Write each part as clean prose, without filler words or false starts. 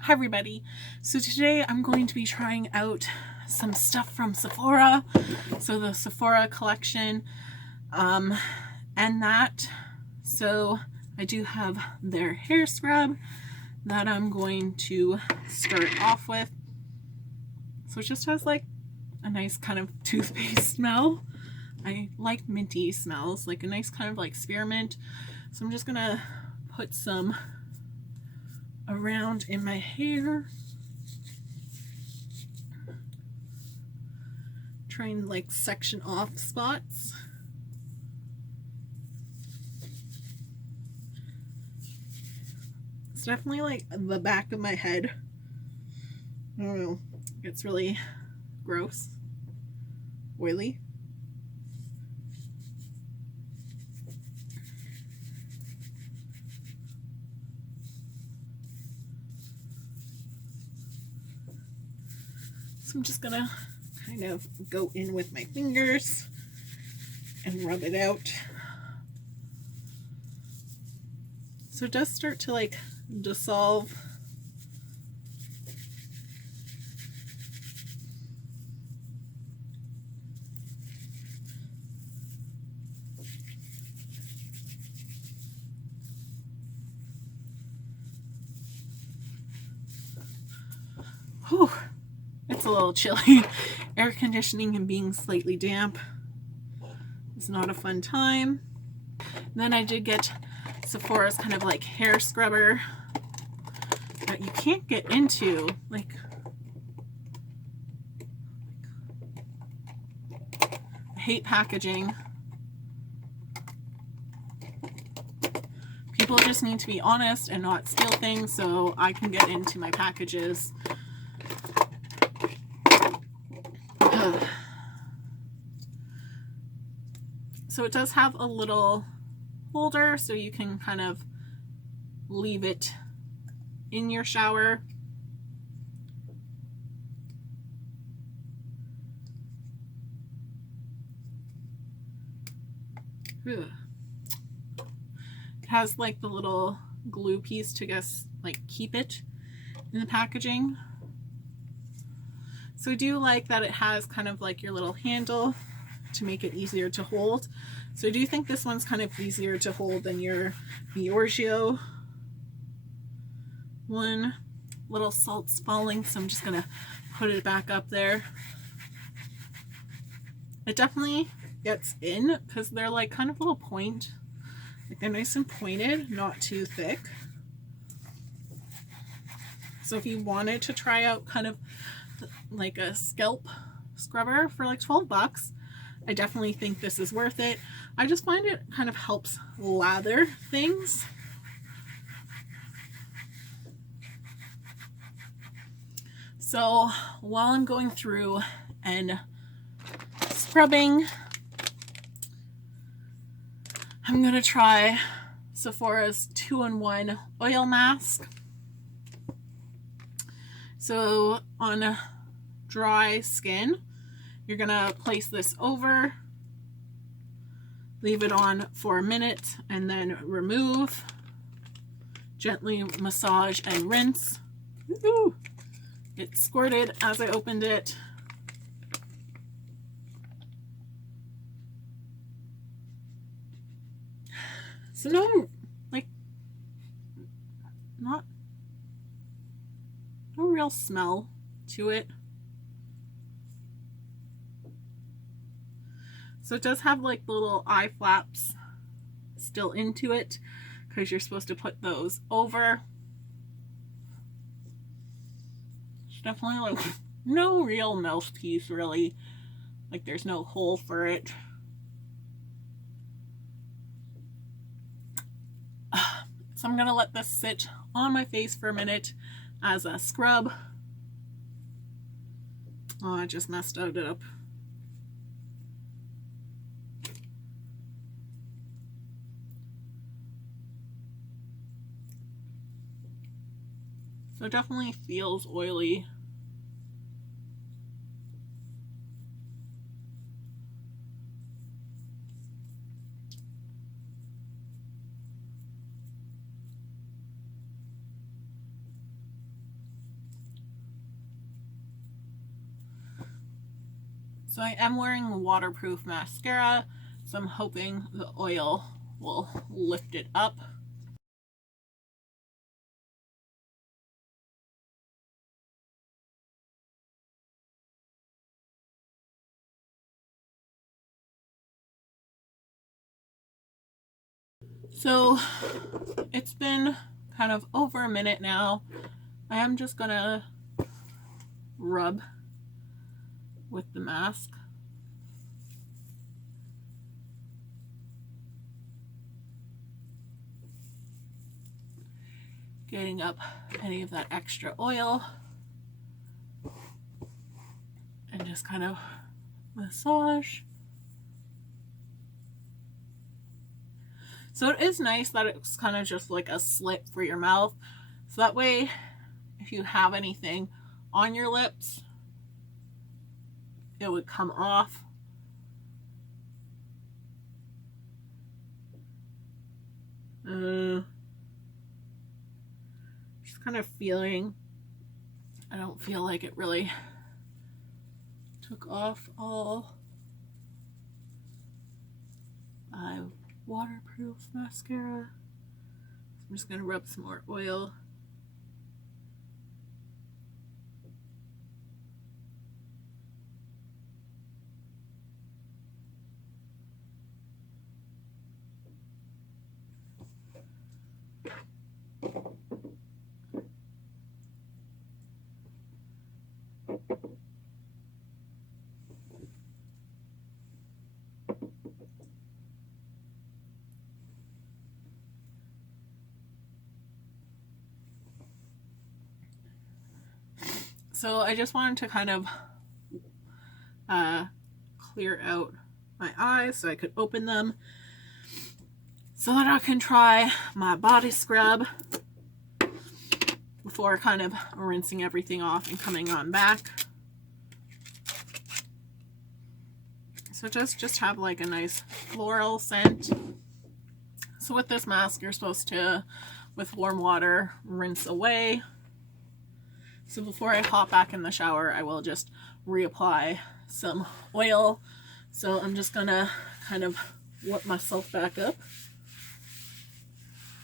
Hi everybody. So today I'm going to be trying out some stuff from Sephora. So the Sephora Collection and that. So I do have their hair scrub that I'm going to start off with. So it just has like a nice kind of toothpaste smell. I like minty smells, like a nice kind of like spearmint. So I'm just gonna put some around in my hair. Try and like section off spots. It's definitely like the back of my head. I don't know. It's really gross. Oily. So I'm just gonna kind of go in with my fingers and rub it out. So it does start to like dissolve. Whew, it's a little chilly. Air conditioning and being slightly damp is not a fun time. Then I did get Sephora's kind of like hair scrubber that you can't get into. Like, I hate packaging. People just need to be honest and not steal things so I can get into my packages. So it does have a little holder so you can kind of leave it in your shower. Ugh. It has like the little glue piece to just like keep it in the packaging. So I do like that it has kind of like your little handle to make it easier to hold. So I do think this one's kind of easier to hold than your Giorgio one. Little salt's falling, so I'm just gonna put it back up there. It definitely gets in because they're like kind of little point, like they're nice and pointed, not too thick. So if you wanted to try out kind of like a scalp scrubber for like 12 bucks, I definitely think this is worth it. I just find it kind of helps lather things. So while I'm going through and scrubbing, I'm going to try Sephora's 2-in-1 oil mask. So on dry skin, you're going to place this over, leave it on for a minute, and then remove. Gently massage and rinse. Ooh, it squirted as I opened it. So no real smell to it. So it does have like the little eye flaps still into it because you're supposed to put those over. It's definitely like no real mouthpiece really. Like there's no hole for it. So I'm gonna let this sit on my face for a minute as a scrub. Oh, I just messed it up. So it definitely feels oily. So I am wearing waterproof mascara, so I'm hoping the oil will lift it up. So it's been kind of over a minute now. I am just gonna rub with the mask. Getting up any of that extra oil and just kind of massage. So it is nice that it's kind of just like a slit for your mouth. So that way, if you have anything on your lips, it would come off. Just kind of feeling. I don't feel like it really took off all my waterproof mascara. I'm just going to rub some more oil. So I just wanted to kind of clear out my eyes so I could open them so that I can try my body scrub before kind of rinsing everything off and coming on back. So just have like a nice floral scent. So with this mask, you're supposed to, with warm water, rinse away. So before I hop back in the shower, I will just reapply some oil. So I'm just gonna kind of wet myself back up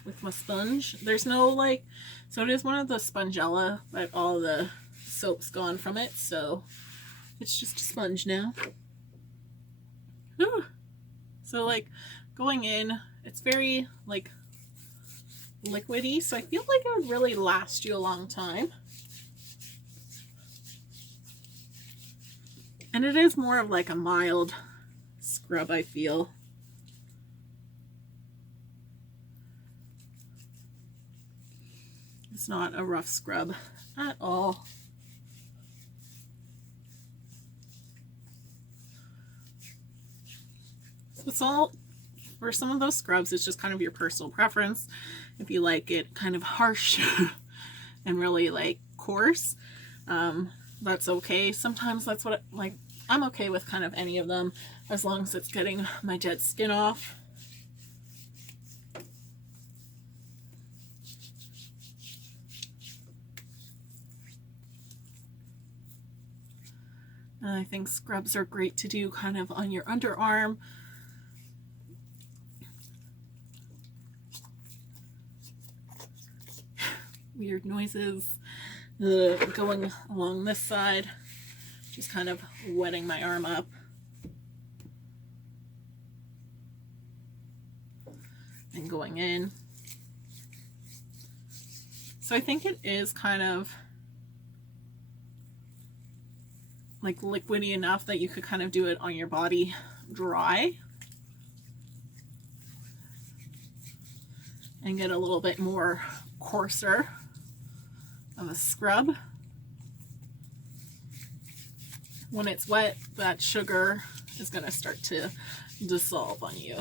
with my sponge. There's no like, so it is one of the Spongella, but all the soap's gone from it, so it's just a sponge now. Whew. So like going in, it's very like liquidy, so I feel like it would really last you a long time. And it is more of like a mild scrub, I feel. It's not a rough scrub at all. So it's all, for some of those scrubs, it's just kind of your personal preference. If you like it kind of harsh and really like coarse, that's okay. Sometimes that's what I'm okay with kind of any of them as long as it's getting my dead skin off. And I think scrubs are great to do kind of on your underarm. Weird noises going along this side. Just kind of wetting my arm up. And going in. So I think it is kind of like liquidy enough that you could kind of do it on your body dry. And get a little bit more coarser of a scrub. When it's wet, that sugar is going to start to dissolve on you.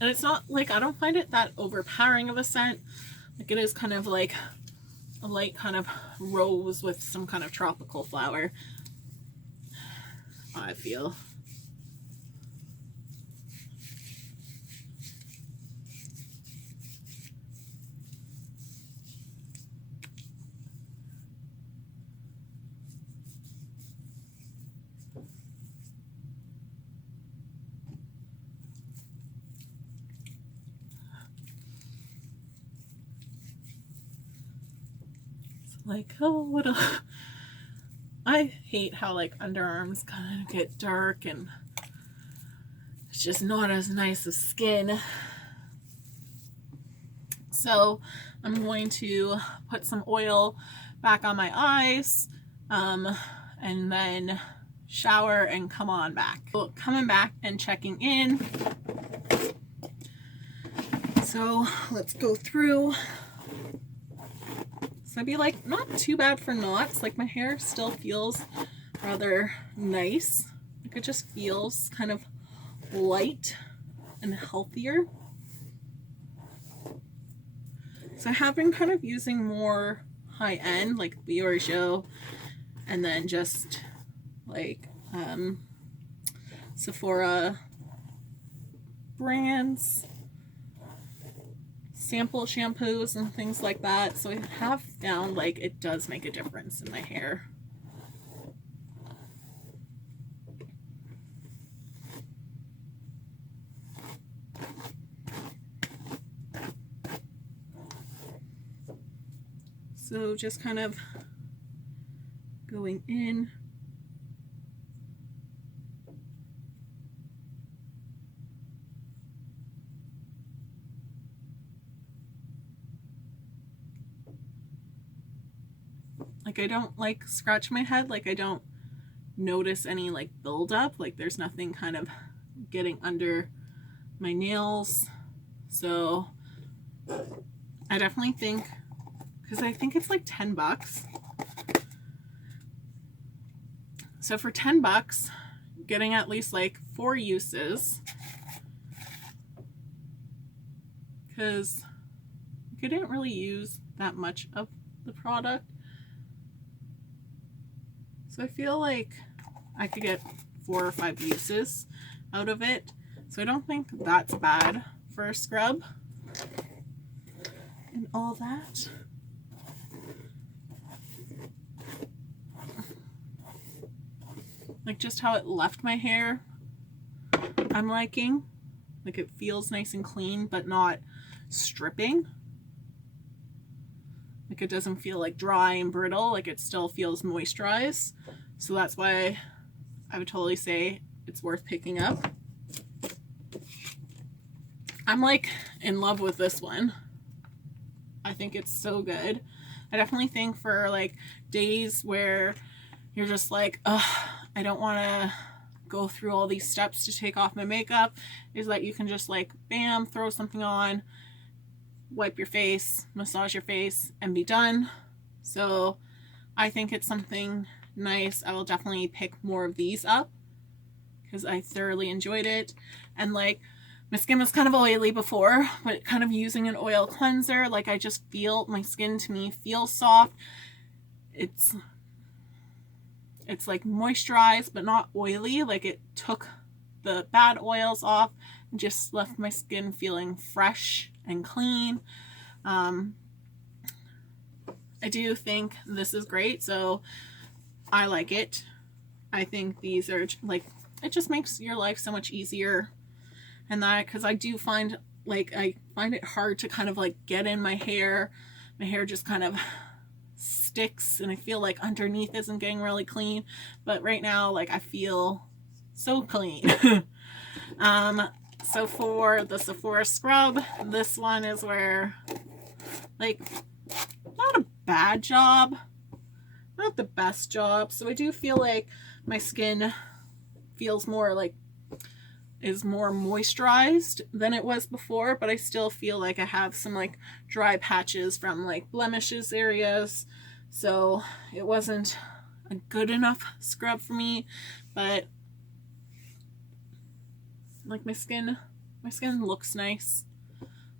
And it's not like, I don't find it that overpowering of a scent. Like it is kind of like a light kind of rose with some kind of tropical flower, I feel. like, oh, what a... I hate how like underarms kind of get dark and it's just not as nice as skin. So I'm going to put some oil back on my eyes, and then shower and come on back. So coming back and checking in. So let's go through. So I'd be like, not too bad for knots. Like my hair still feels rather nice. Like it just feels kind of light and healthier. So I have been kind of using more high-end, like Biorgio, and then just like Sephora brands, sample shampoos and things like that. So I have found like it does make a difference in my hair. So just kind of going in. Like I don't like scratch my head, like I don't notice any like buildup, like there's nothing kind of getting under my nails. So I definitely think, because I think it's like 10 bucks. So for 10 bucks, getting at least like 4 uses, because I didn't really use that much of the product. So I feel like I could get 4 or 5 uses out of it. So I don't think that's bad for a scrub and all that. Like just how it left my hair, I'm liking. Like it feels nice and clean, but not stripping. Like it doesn't feel like dry and brittle, like it still feels moisturized. So that's why I would totally say it's worth picking up. I'm like in love with this one. I think it's so good. I definitely think for like days where you're just like, ugh, I don't want to go through all these steps to take off my makeup, is that you can just like, bam, throw something on, wipe your face, massage your face, and be done. So I think it's something nice. I will definitely pick more of these up because I thoroughly enjoyed it. And like my skin was kind of oily before, but kind of using an oil cleanser, like I just feel my skin to me feels soft. It's like moisturized but not oily. Like it took the bad oils off and just left my skin feeling fresh and clean. I do think this is great, so I like it. I think these are like, it just makes your life so much easier. And that, because I do find like, I find it hard to kind of like get in my hair. My hair just kind of sticks and I feel like underneath isn't getting really clean, but right now like I feel so clean. So for the Sephora scrub, this one is where like not a bad job, not the best job. So I do feel like my skin feels more like, is more moisturized than it was before, but I still feel like I have some like dry patches from like blemishes areas. So it wasn't a good enough scrub for me, but like my skin looks nice,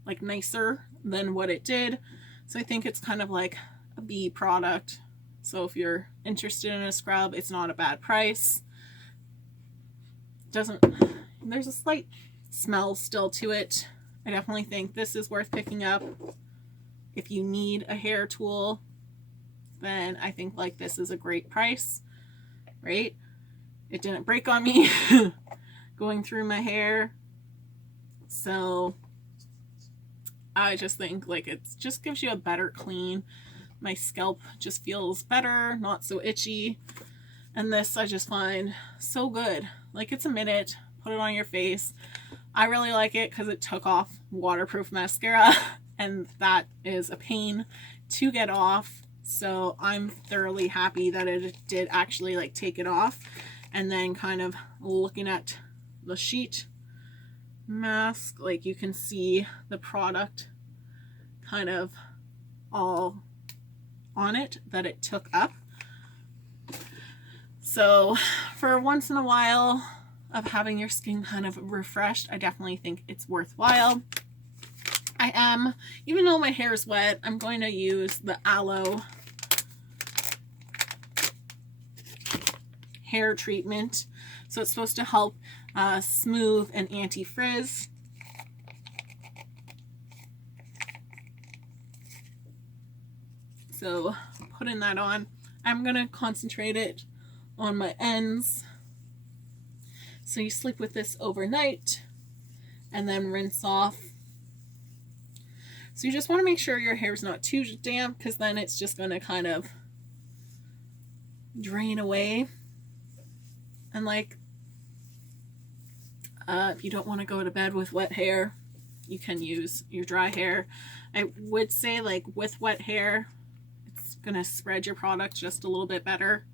like nicer than what it did. So I think it's kind of like a B product. So if you're interested in a scrub, it's not a bad price. There's a slight smell still to it. I definitely think this is worth picking up. If you need a hair tool, then I think like this is a great price, right? It didn't break on me going through my hair. So I just think like it just gives you a better clean my scalp just feels better, not so itchy. And this I just find so good. Like, it's a minute, put it on your face. I really like it because it took off waterproof mascara and that is a pain to get off. So I'm thoroughly happy that it did actually like take it off. And then kind of looking at the sheet mask, like you can see the product kind of all on it that it took up. So for once in a while of having your skin kind of refreshed, I definitely think it's worthwhile. I am, even though my hair is wet, I'm going to use the aloe hair treatment. So it's supposed to help smooth and anti-frizz. So putting that on, I'm going to concentrate it on my ends. So you sleep with this overnight and then rinse off. So you just want to make sure your hair's not too damp, because then it's just going to kind of drain away. And like, if you don't want to go to bed with wet hair, you can use your dry hair. I would say like with wet hair, it's going to spread your product just a little bit better.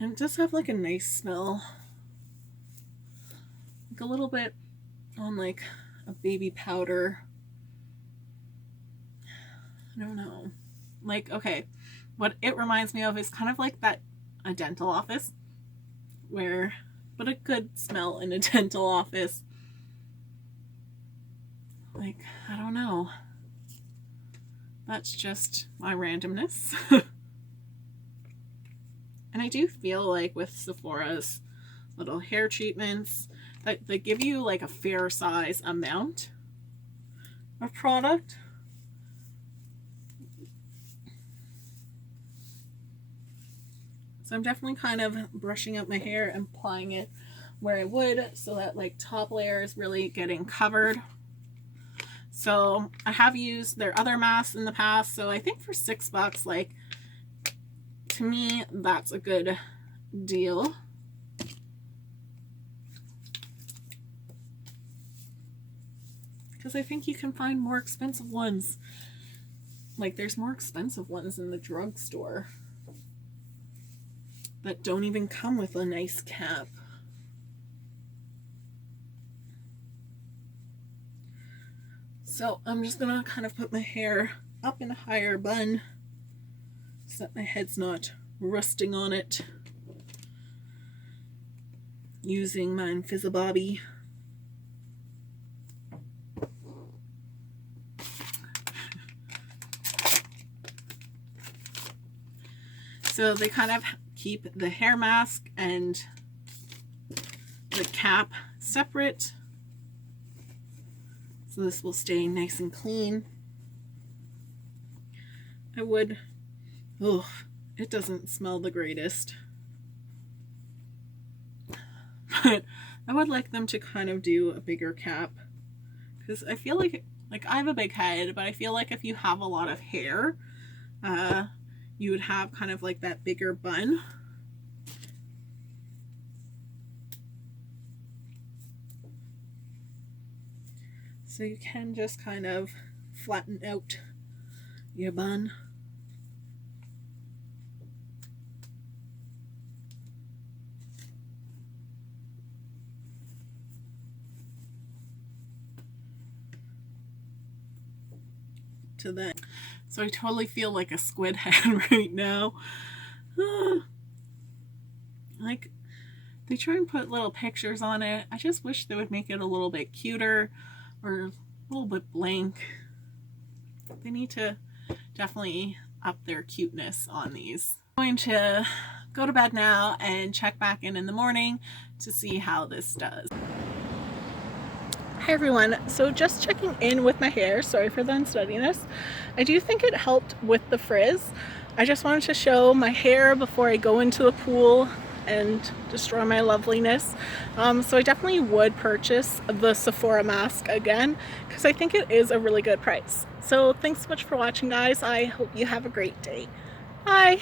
And it does have like a nice smell. Like a little bit on like a baby powder. I don't know. Like, okay, what it reminds me of is kind of like a dental office, but a good smell in a dental office. Like, I don't know. That's just my randomness. And I do feel like with Sephora's little hair treatments that they give you like a fair size amount of product. So I'm definitely kind of brushing up my hair and applying it where I would, so that like top layer is really getting covered. So I have used their other masks in the past, so I think for $6, like, to me, that's a good deal. Because I think you can find more expensive ones. Like, there's more expensive ones in the drugstore that don't even come with a nice cap. So I'm just gonna kind of put my hair up in a higher bun so that my head's not rusting on it, using my Invisibobby. So they kind of keep the hair mask and the cap separate, so this will stay nice and clean. It doesn't smell the greatest, but I would like them to kind of do a bigger cap, because I feel like I have a big head, but I feel like if you have a lot of hair, you would have kind of like that bigger bun. So you can just kind of flatten out your bun. To that. So I totally feel like a squid head right now. Like, they try and put little pictures on it. I just wish they would make it a little bit cuter or a little bit blank. They need to definitely up their cuteness on these. I'm going to go to bed now and check back in the morning to see how this does. Hi everyone, so just checking in with my hair. Sorry for the unsteadiness. I do think it helped with the frizz. I just wanted to show my hair before I go into the pool and destroy my loveliness. So I definitely would purchase the Sephora mask again because I think it is a really good price. So thanks so much for watching, guys. I hope you have a great day. Bye.